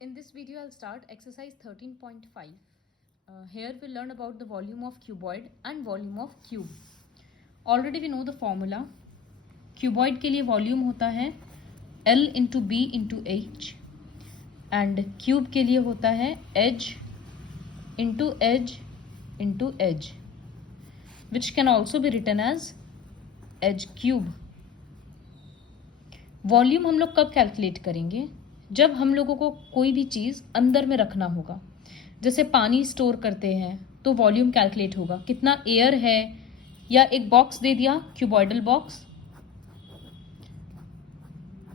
In this video, I'll start exercise 13.5. Here we'll learn about the volume of cuboid and volume of cube. Already we know the formula. Cuboid के लिए volume होता है L into B into H and cube के लिए होता है edge into edge into edge, which can also be written as edge cube. Volume हम लोग कब कैलकुलेट करेंगे? जब हम लोगों को कोई भी चीज़ अंदर में रखना होगा. जैसे पानी स्टोर करते हैं तो वॉल्यूम कैलकुलेट होगा, कितना एयर है, या एक बॉक्स दे दिया क्यूबॉइडल बॉक्स.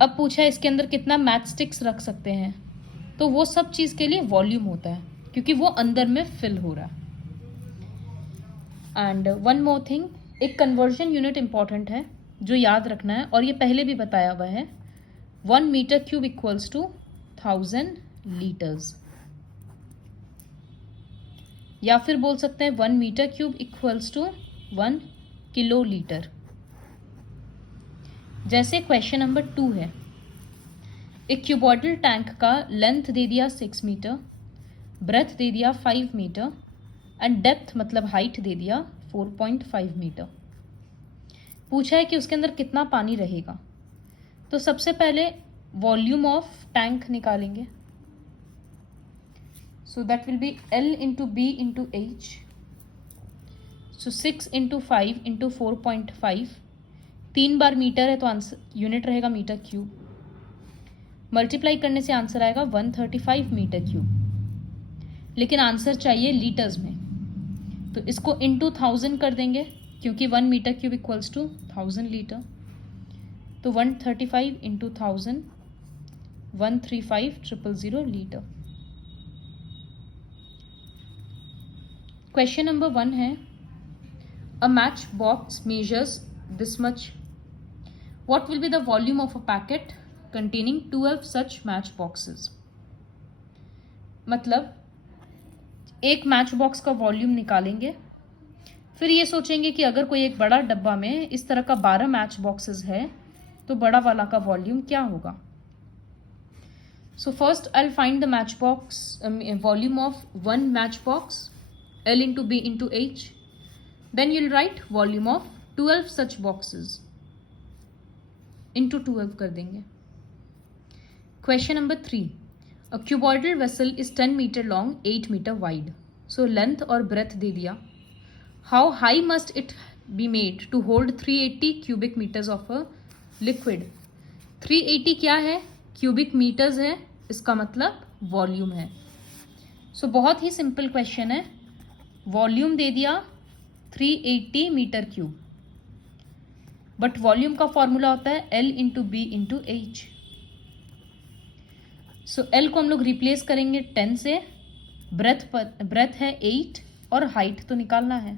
अब पूछा इसके अंदर कितना मैच स्टिक्स रख सकते हैं, तो वो सब चीज़ के लिए वॉल्यूम होता है क्योंकि वो अंदर में फिल हो रहा है. एंड वन मोर थिंग, एक कन्वर्जन यूनिट इंपॉर्टेंट है जो याद रखना है, और ये पहले भी बताया हुआ है. 1 metre cube equals to 1000 litres, या फिर बोल सकते हैं 1 metre cube equals to 1 kilolitre. जैसे क्वेश्चन नंबर 2 है, एक क्यूबॉइडल टैंक का लेंथ दे दिया 6 मीटर, ब्रेथ दे दिया 5 मीटर एंड डेप्थ मतलब हाइट दे दिया 4.5 मीटर. पूछा है कि उसके अंदर कितना पानी रहेगा. तो सबसे पहले वॉल्यूम ऑफ टैंक निकालेंगे. So that will be L into B into H. So 6 into 5 into 4.5, 3 बार मीटर है तो आंसर यूनिट रहेगा मीटर क्यूब. मल्टीप्लाई करने से आंसर आएगा 135 मीटर क्यूब, लेकिन आंसर चाहिए लीटर्स में, तो इसको इंटू 1000 कर देंगे क्योंकि 1 metre cube equals to 1000 litre. तो 135 इंटू 1000, 135,000 लीटर. क्वेश्चन नंबर 1 है, a match box measures this much. What will be the volume of a packet containing 12 such match boxes. मतलब एक मैच बॉक्स का वॉल्यूम निकालेंगे, फिर ये सोचेंगे कि अगर कोई एक बड़ा डब्बा में इस तरह का 12 मैच बॉक्सेस है तो बड़ा वाला का वॉल्यूम क्या होगा. So first I will find the matchbox volume of 1 matchbox, L into B into H. Then you will write volume of 12 such boxes into 12 कर देंगे. Question number 3, a cuboidal vessel is 10 metre long, 8 metre wide. So length और breadth दे दिया. How high must it be made to hold 380 cubic metres of a liquid. 380 क्या है? Cubic metres है, इसका मतलब वॉल्यूम है. सो बहुत ही सिंपल क्वेश्चन है. वॉल्यूम दे दिया 380 मीटर क्यूब, बट वॉल्यूम का फॉर्मूला होता है L into B into H. So L को हम लोग रिप्लेस करेंगे 10 से, ब्रेथ है 8 और हाइट तो निकालना है.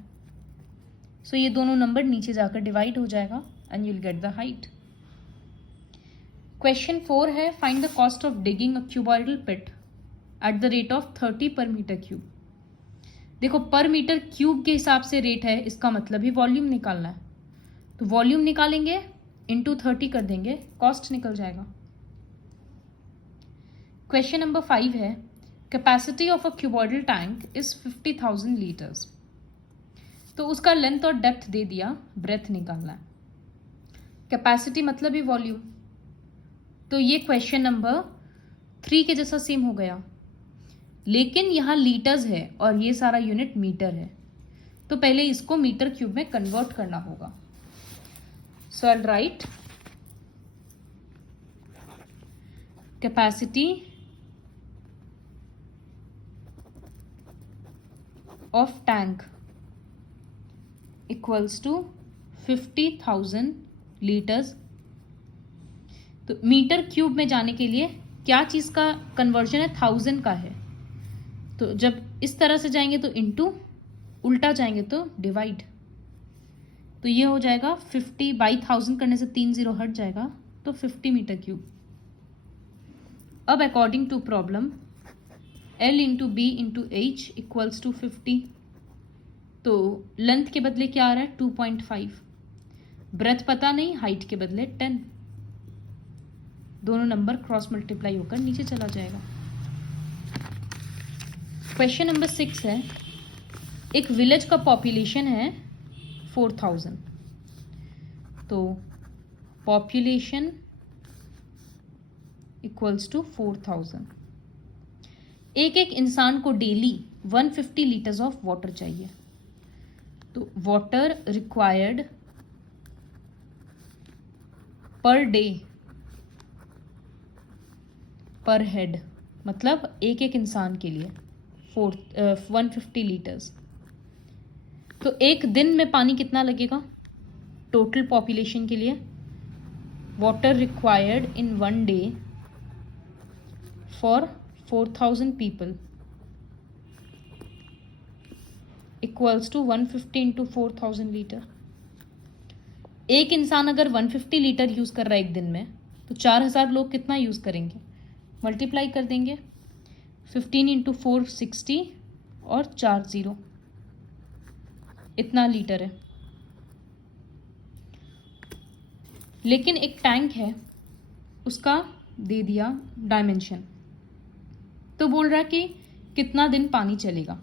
सो ये दोनों नंबर नीचे जाकर डिवाइड हो जाएगा and you will get the height. Question 4 है, find the cost of digging a cuboidal pit at the rate of 30 per metre cube. देखो पर मीटर क्यूब के हिसाब से रेट है, इसका मतलब ही वॉल्यूम निकालना है. तो वॉल्यूम निकालेंगे इंटू 30 कर देंगे, कॉस्ट निकल जाएगा. क्वेश्चन नंबर 5 है, capacity of a cuboidal tank is 50,000 litres. तो उसका लेंथ और डेप्थ दे दिया, ब्रेथ निकालना है. कैपेसिटी मतलब ही वॉल्यूम, तो ये क्वेश्चन नंबर 3 के जैसा सेम हो गया, लेकिन यहाँ लीटर्स है और ये सारा यूनिट मीटर है, तो पहले इसको मीटर क्यूब में कन्वर्ट करना होगा. So I will write capacity of tank equals to 50,000 litres. तो मीटर क्यूब में जाने के लिए क्या चीज़ का कन्वर्जन है? 1000 का है. तो जब इस तरह से जाएंगे तो इंटू, उल्टा जाएंगे तो डिवाइड. तो ये हो जाएगा 50 बाई 1000 करने से 3 0 हट जाएगा, तो 50 मीटर क्यूब. अब according to problem L into B into H equals to 50. तो लेंथ के बदले क्या आ रहा है? 2.5. ब्रेथ पता नहीं, हाइट के बदले 10. दोनों नंबर क्रॉस मल्टीप्लाई होकर नीचे चला जाएगा. क्वेश्चन नंबर 6 है, एक विलेज का पॉपुलेशन है 4000। तो पॉपुलेशन इक्वल्स टू 4000। एक एक इंसान को डेली 150 लीटर्स ऑफ वाटर चाहिए। तो वाटर रिक्वायर्ड पर डे पर हेड, मतलब एक एक इंसान के लिए 150 लीटर्स। तो एक दिन में पानी कितना लगेगा टोटल पॉपुलेशन के लिए? Water required in one day for 4000 people equals to 150 into 4000 litre. एक इंसान अगर 150 लीटर यूज कर रहा है एक दिन में, तो 4000 लोग कितना यूज करेंगे? मल्टीप्लाई कर देंगे, 15 इंटू 4 60 और 4 0, इतना लीटर है। लेकिन एक टैंक है, उसका दे दिया डायमेंशन, तो बोल रहा है कि कितना दिन पानी चलेगा।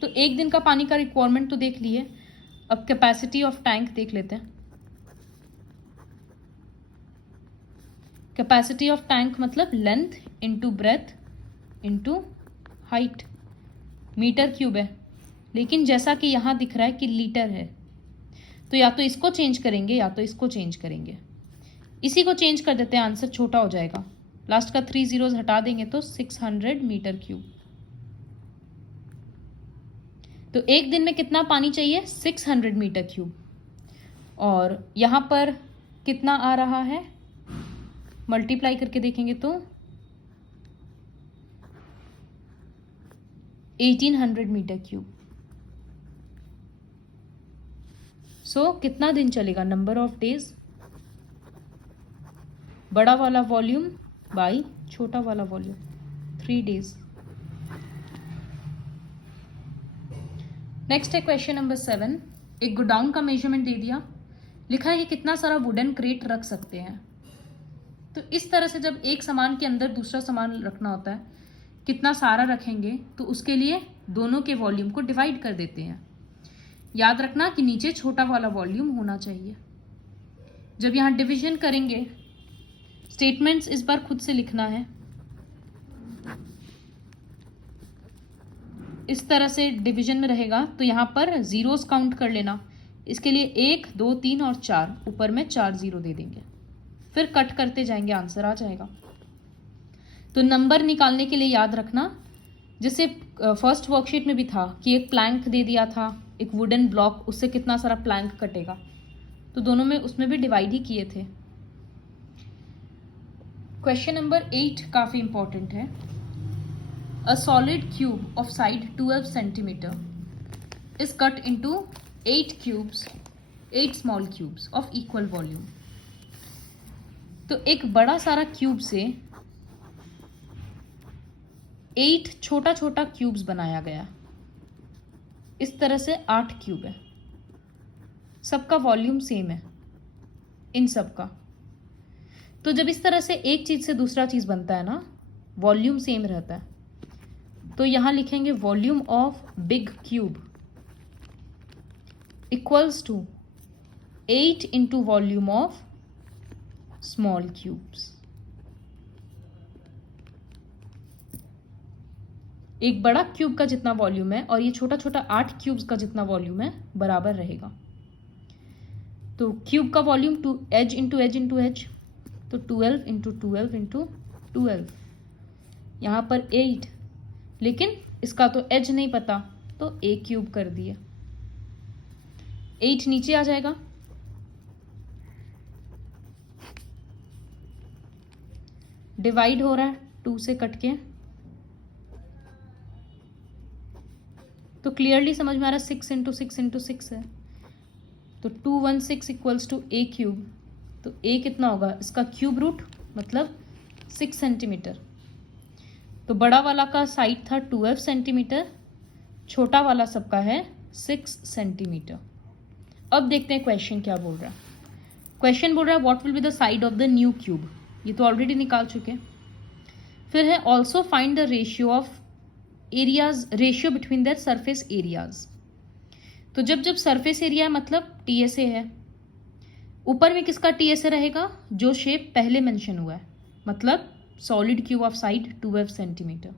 तो एक दिन का पानी का रिक्वायरमेंट तो देख लिए, अब कैपेसिटी ऑफ टैंक देख लेते हैं। कैपेसिटी ऑफ टैंक मतलब length into breadth into height, metre cube है, लेकिन जैसा कि यहां दिख रहा है कि लीटर है, तो या तो इसको चेंज करेंगे या तो इसको चेंज करेंगे। इसी को चेंज कर देते हैं, आंसर छोटा हो जाएगा। लास्ट का 3 जीरोस हटा देंगे तो 600 मीटर क्यूब। तो एक दिन में कितना पानी चाहिए? 600 मीटर क्यूब। और यहां पर कितना आ रहा है, मल्टीप्लाई करके देखेंगे तो 1800 मीटर क्यूब। सो कितना दिन चलेगा? नंबर ऑफ डेज, बड़ा वाला वॉल्यूम बाई छोटा वाला वॉल्यूम, 3 डेज। नेक्स्ट है क्वेश्चन नंबर 7। एक गोडाउन का मेजरमेंट दे दिया, लिखा है कि कितना सारा वुडन क्रेट रख सकते हैं। तो इस तरह से जब एक सामान के अंदर दूसरा सामान रखना होता है, कितना सारा रखेंगे, तो उसके लिए दोनों के वॉल्यूम को डिवाइड कर देते हैं। याद रखना कि नीचे छोटा वाला वॉल्यूम होना चाहिए। जब यहां डिवीजन करेंगे, स्टेटमेंट्स इस बार खुद से लिखना है। इस तरह से डिवीजन में रहेगा, तो यहां पर जीरोस काउंट कर लेना। इसके लिए 1 2 3 और 4, ऊपर में 4 जीरो दे देंगे, फिर कट करते जाएंगे, आंसर आ जाएगा। तो नंबर निकालने के लिए याद रखना, जैसे फर्स्ट वर्कशीट में भी था कि एक प्लैंक दे दिया था, एक वुडन ब्लॉक, उससे कितना सारा प्लैंक कटेगा, तो दोनों में उसमें भी डिवाइड ही किए थे। क्वेश्चन नंबर 8 काफी इंपॉर्टेंट है। A solid cube of side 12 centimetre is cut into 8 small cubes of equal volume. तो एक बड़ा सारा क्यूब से 8 छोटा छोटा क्यूब्स बनाया गया। इस तरह से 8 क्यूब है, सबका वॉल्यूम सेम है, इन सबका। तो जब इस तरह से एक चीज से दूसरा चीज बनता है ना, वॉल्यूम सेम रहता है, तो यहां लिखेंगे volume of big cube equals to 8 into volume of small cubes. एक बड़ा क्यूब का जितना वॉल्यूम है और ये छोटा छोटा 8 क्यूब्स का जितना वॉल्यूम है, बराबर रहेगा। तो क्यूब का volume edge into edge into edge, तो 12 इंटू 12 इंटू 12। यहां पर 8, लेकिन इसका तो एज नहीं पता, तो ए क्यूब कर दिए। 8 नीचे आ जाएगा, डिवाइड हो रहा है 2 से कट के, तो क्लियरली समझ में आ रहा है 6 इंटू 6 इंटू 6 है, तो 216 इक्वल्स टू ए क्यूब। तो ए कितना होगा? इसका क्यूब रूट, मतलब 6 सेंटीमीटर। तो बड़ा वाला का साइड था 12 सेंटीमीटर, छोटा वाला सबका है 6 सेंटीमीटर। अब देखते हैं क्वेश्चन क्या बोल रहा है। क्वेश्चन बोल रहा है what will be the side of the new cube. ये तो ऑलरेडी निकाल चुके हैं। फिर है also find the ratio of areas, ratio between their surface areas. तो जब जब सरफेस एरिया मतलब टीएसए है, ऊपर में किसका टीएसए रहेगा? जो शेप पहले मेंशन हुआ है, मतलब solid cube of side 12 centimetre.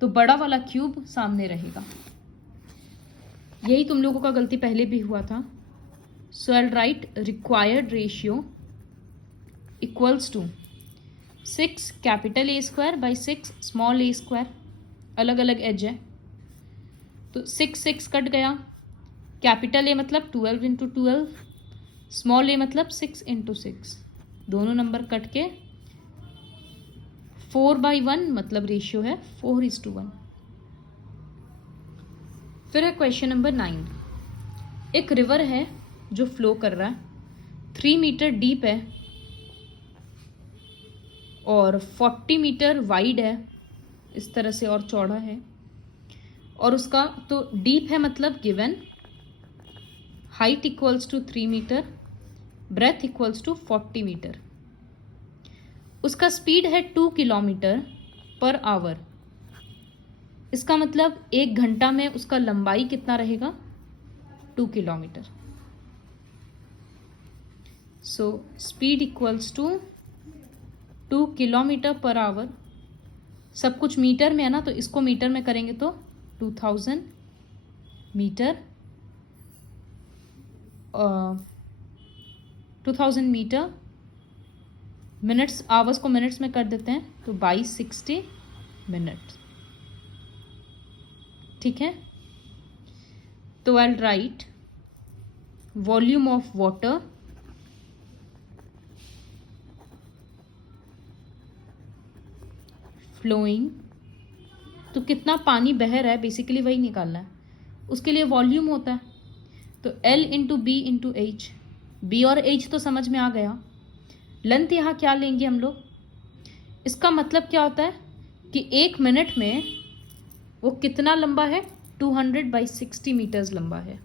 तो बड़ा वाला क्यूब सामने रहेगा। यही तुम लोगों का गलती पहले भी हुआ था। So I write required ratio equals to 6 capital A square by 6 small A square. अलग अलग एज है तो 6 कट गया। कैपिटल ए मतलब 12 इंटू 12, स्मॉल ए मतलब 6 इंटू 6, दोनों नंबर कट के 4/1 मतलब रेशियो है 4:1। फिर है क्वेश्चन नंबर 9। एक रिवर है जो फ्लो कर रहा है, 3 मीटर डीप है और 40 मीटर वाइड है, इस तरह से और चौड़ा है। और उसका तो डीप है मतलब given, height equals to 3 metre, breadth equals to 40 metre. उसका स्पीड है 2 किलोमीटर पर आवर। इसका मतलब 1 घंटा में उसका लंबाई कितना रहेगा? 2 kilometre. So speed equals to 2 kilometre per hour. सब कुछ मीटर में है ना, तो इसको मीटर में करेंगे तो 2000 मीटर, 2000 मीटर। मिनट्स, आवर्स को मिनट्स में कर देते हैं तो 2260 मिनट। ठीक है, तो I write volume of water flowing. तो कितना पानी बह रहा है बेसिकली वही निकालना है, उसके लिए वॉल्यूम होता है। तो L into B into H, B और एच तो समझ में आ गया। लेंथ यहाँ क्या लेंगे हम लोग? इसका मतलब क्या होता है कि 1 मिनट में वो कितना लंबा है? 200/60 मीटर्स लंबा है,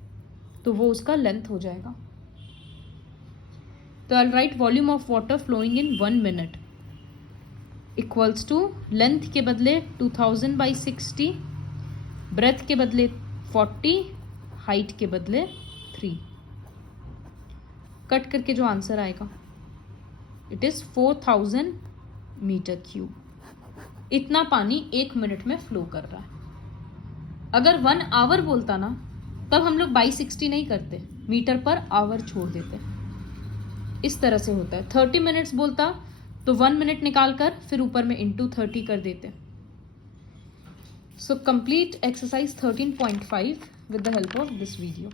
तो वो उसका लेंथ हो जाएगा। तो I write volume of water flowing in 1 minute equals to length के बदले 2000/60, ब्रेथ के बदले 40, हाइट के बदले 3। कट करके जो आंसर आएगा इट इज 4000 मीटर क्यूब। इतना पानी 1 मिनट में फ्लो कर रहा है। अगर 1 आवर बोलता ना, तब हम लोग 2260 नहीं करते, मीटर पर आवर छोड़ देते। इस तरह से होता है। 30 मिनट्स बोलता तो 1 मिनट निकाल कर फिर ऊपर में इंटू 30 कर देते। So complete exercise 13.5 with the help of this video.